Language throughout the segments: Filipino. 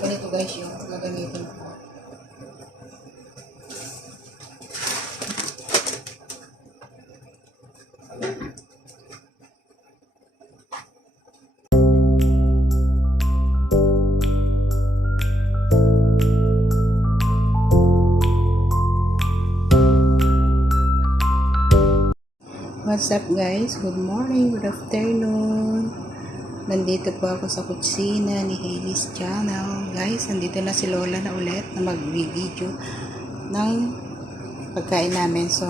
Ganito guys yung gagamitin ko. What's up guys? Good morning, good afternoon. Nandito po ako sa kusina ni Hailey's channel. Guys, nandito na si Lola na ulit na mag-video ng pagkain namin. So,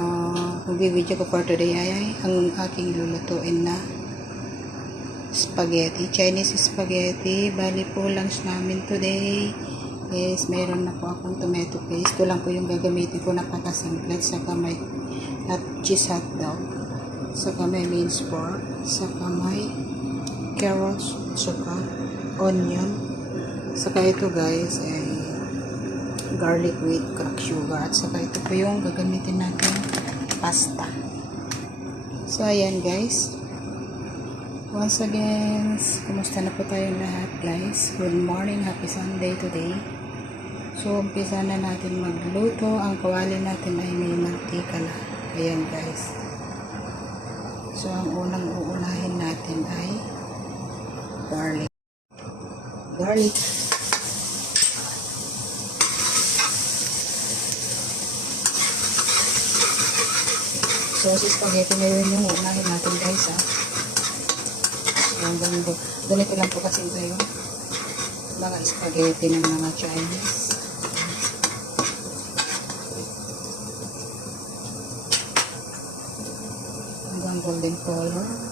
mag-video ko for today ay ang aking lulutuin na spaghetti. Chinese spaghetti. Bali po lunch namin today is meron na po akong tomato paste. Ito lang po yung gagamitin ko na patasimple sa kamay at cheese hot dog saka may minced pork, saka may carrots, saka onion, saka ito guys ay garlic with cracked sugar, at saka ito po yung gagamitin natin pasta. So ayan guys, once again, kumusta na po tayong lahat guys? Good morning, happy Sunday today. So umpisa na natin magluto, ang kawali natin ay may mantika na. Ayan guys. So, ang unang uunahin natin ay garlic. Garlic. Si spaghetti ngayon yung uunahin natin guys ha. Hanggang do. Ganito lang po kasi ito yung mga spaghetti ng mga Chinese. golden color.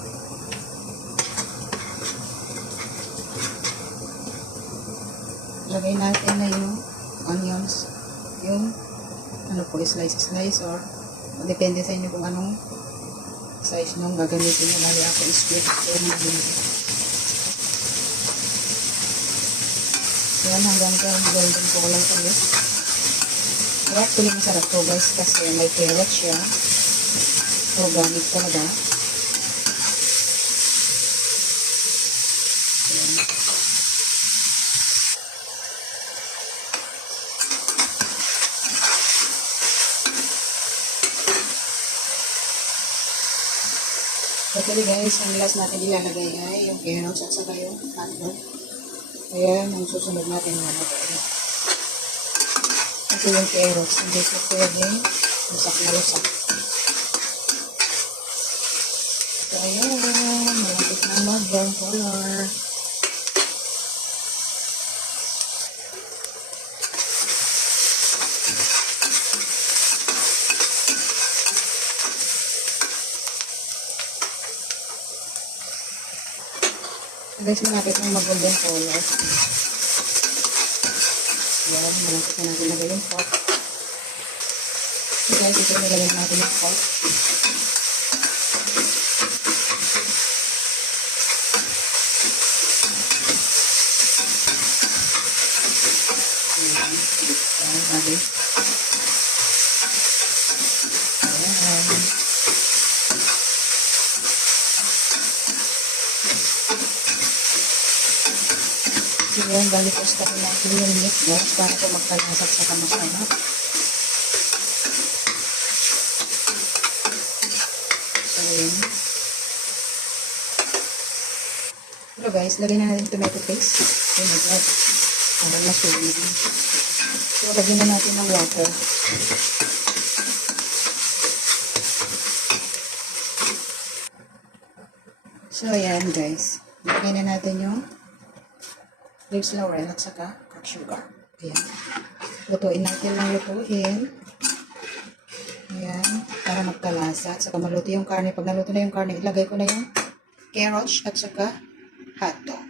Lagay natin na yung onions, yung ano po, slice-slice or depende sa inyo kung anong size nung gagamitin nyo. Lali ako split ng bili. Yan hanggang sa golden color ulit. Actually masarap to guys kasi may carrot siya organic talaga. Actually guys, ang last natin ilalagay ay yung carrots at saka yung hotdog. Ayan, ang susunod natin lalagay. Ito yung carrots, hindi ko pwedeng lusak na lusak. So, ayan. Malapit na mag-brown color. Guys, malapit na mag-golden color. Ayan, malapit na natin lagay yung pork. So, guys, ito nilagay natin yung pork. Ayan. Lagi. Ayan. Ayan, bali po stop natin yung meat para po magkalasat sa kamasarap. So, ayan. Pero guys, lagyan na natin tomato paste. Oh my God. Parang masulit. So, lagyan na natin ng water. So, ayan guys. Lagyan na natin yung leaves laurel at saka crack sugar. Ayan. Lutuin natin ng lutuin. Ayan. Para magkalasa. At saka maluto yung karne. Pag naluto na yung karne, ilagay ko na yung carrots at saka hotdog.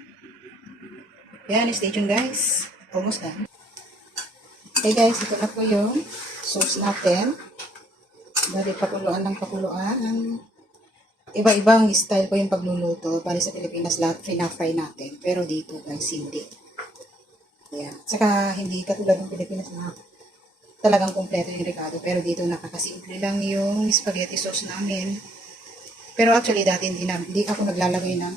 Ayan. Stay tuned guys. Almost done. Okay guys, ito na po yung sauce natin. Bali, pakuluan ng pakuluan. Iba-ibang style po yung pagluluto. Bali sa Pilipinas lahat, fry natin. Pero dito guys, hindi. Ayan. Saka hindi katulad ng Pilipinas na talagang kompleto yung regalo. Pero dito nakakasimple lang yung spaghetti sauce namin. Pero actually dati hindi, na, hindi ako naglalagay ng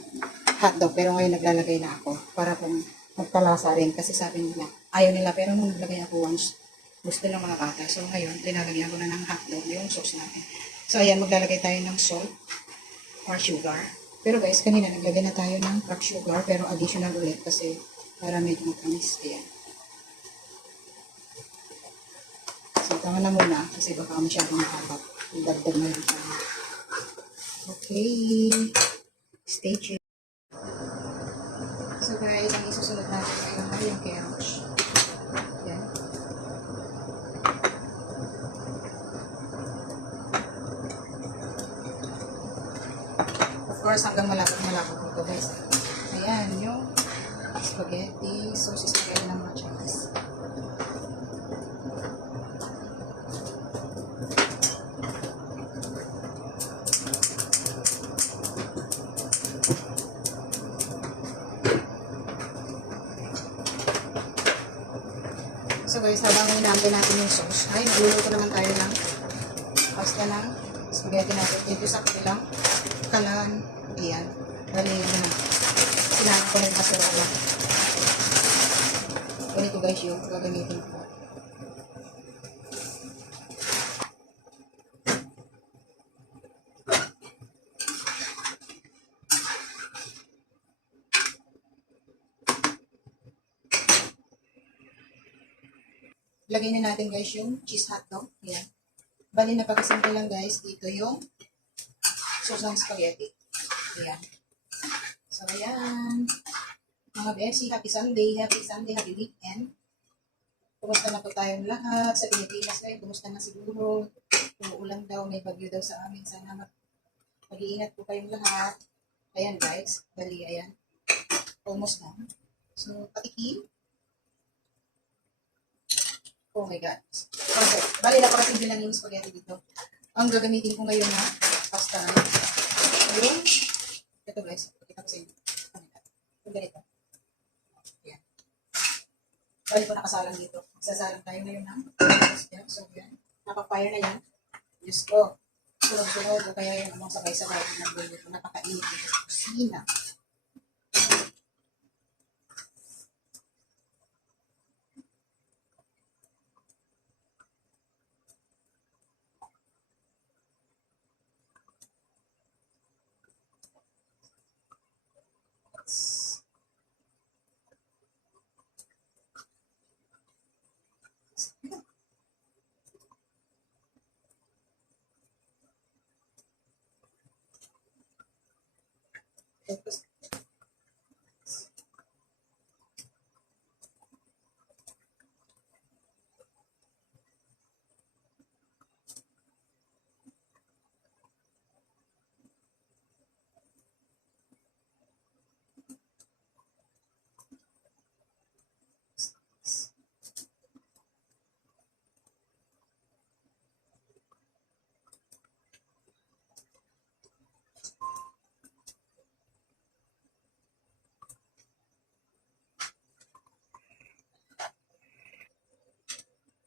hotdog. Pero ngayon naglalagay na ako. Para kung magtalasa rin kasi sabi nila, ayaw nila pero nung naglagay ako once, gusto ng mga bata. So ngayon, linalagyan ko na ng hotdog yung sauce natin. So ayan, maglalagay tayo ng salt or sugar. Pero guys, kanina naglagay na tayo ng cracked sugar pero additional ulit kasi para medyo matamis. Ayan. So tama na muna kasi baka masyadong mahaba. Dagdag na lang tayo. Okay. Stay tuned. So guys, ang isusunod natin ay yung carrots. Yan. Of course, hanggang malapot-malapot mo ito guys. Ayan, yung spaghetti, sauce spaghetti ng mga Chinese. So guys, habang inaantay natin yung sauce, ay nagluluto naman tayo ng pasta ng spaghetti natin dito sa kabilang kalan. Ayan. Bali, yun na. Sinahan ko ng kasarola. Ganito guys yung gagamitin ko. Lagyan na natin guys yung cheese hotdog. Ayan. Bali, napakasimple lang guys. Dito yung sauce ng spaghetti. Ayan. So, ayan. Mga Bessie, happy Sunday, happy Sunday, happy weekend. Kumusta na po tayong lahat sa Pilipinas ngayon? Kumusta na siguro? Umuulan daw, may bagyo daw sa amin. Sana mag- mag-iingat po kayong lahat. Ayan guys, bali, ayan. Almost na. So, patikim. Oh my God. Okay. Bali, napakasimple lang yung spaghetti dito. Ang gagamitin ko ngayon na pasta na yung ito guys, pakita ko sa inyo. Yung ganito. Yan. Nakasalang dito. Sasalang tayo ngayon ng yan. So yan. Napapire na yan. Diyos ko. Sunod-sunod o kaya yung amang sabay-sabay. Nagluluto. Napakainit dito sa kusina. Depois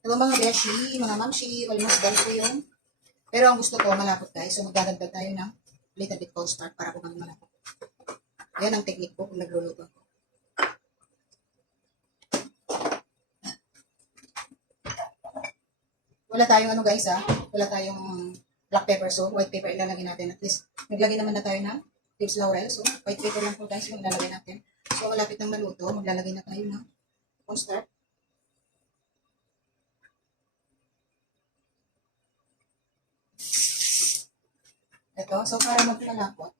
Hello mga beshi, mga mamshi, almost done po yun. Pero ang gusto ko, malapot guys. So magdadagdag tayo ng little bit cold start para kumang malapot. Yan ang technique ko kung nagluluto ako. Wala tayong ano guys ah. Wala tayong black pepper. So white pepper ilalagay natin. At least naglagay naman na tayo ng leaves laurel. So white pepper lang po guys yung ilalagay natin. So malapit ng maluto, maglalagay na tayo ng cold Ito, so para magkalapot,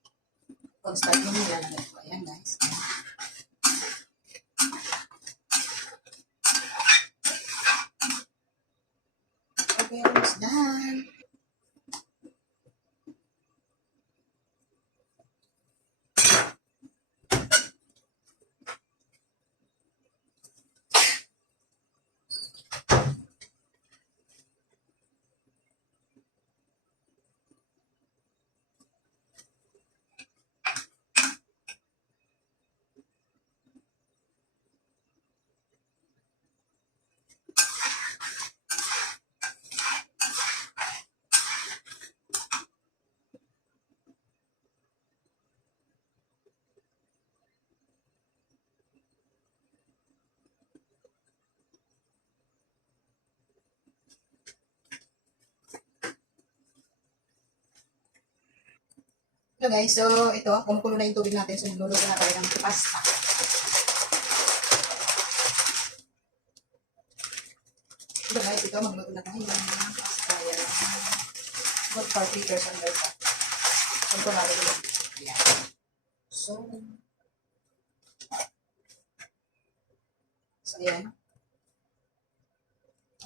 kung start yung nilalagay ko. Ayan guys. Okay, almost done. So guys, so ito, kumukulo na yung tubig natin. So nagluluto na tayo ng pasta. So guys, ito, magluto na tayo ng pasta. Yan. Good for 3 person guys. ah. Ito na rin. Yan. So, so yan.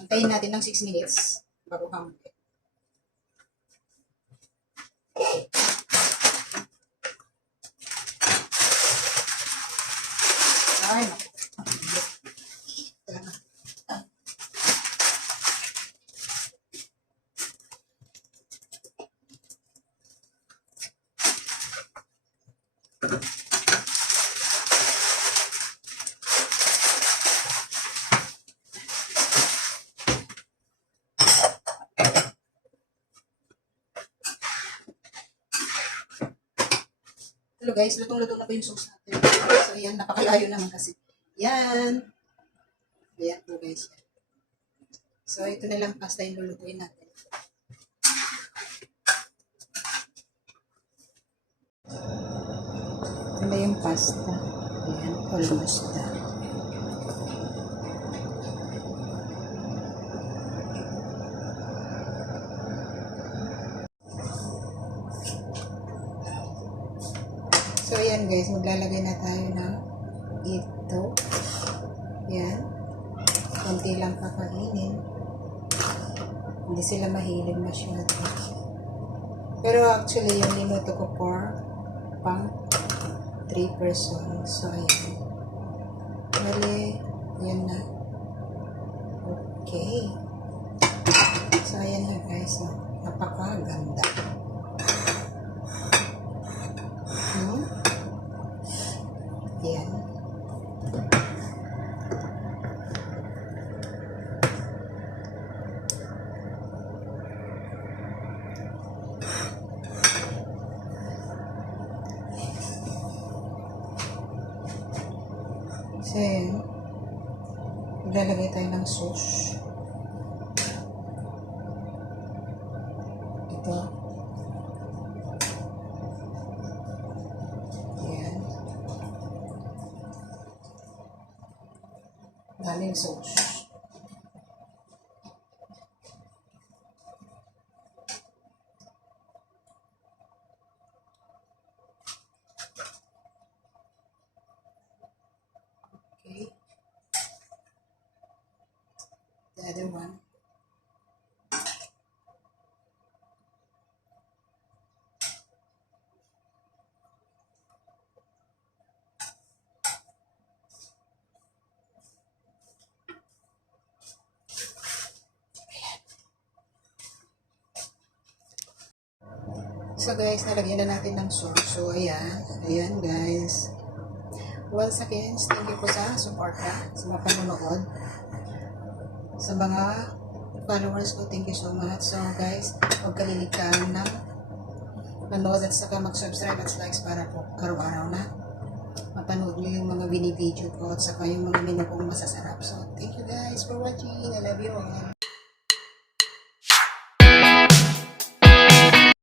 Antayin natin ng 6 minutes bago kamutin. Ay, naku. Hello guys, lutong-luto na po yung sauce natin. So ayan, napakalayo naman kasi. Yan. Ayan po guys. So ito na lang pasta yung lulutuin natin. Ito na yung pasta. Ayan, almost done. So, ayan guys, maglalagay na tayo ng ito. Yan. Kunti lang kakainin. Hindi sila mahilig masyado. Pero actually, yung linuto ko for pang 3 person. So, ayan. Bali, yan na. Okay. So, ayan na guys. no. Napakaganda. Hmm? Yan. So, yan. Maglalagay sauce. Ito. Yan. Daming sauce. The other one. So guys, nalagyan na natin ng sauce. So ayan, ayan guys. Once again, thank you po sa suporta, sa mga panonood. Sa mga followers ko, thank you so much. So guys, huwag kaliligtaan na manood at saka mag-subscribe at likes para po araw-araw na mapanood nyo yung mga binibideo ko at saka yung mga menu kong masasarap. So, thank you guys for watching. I love you all.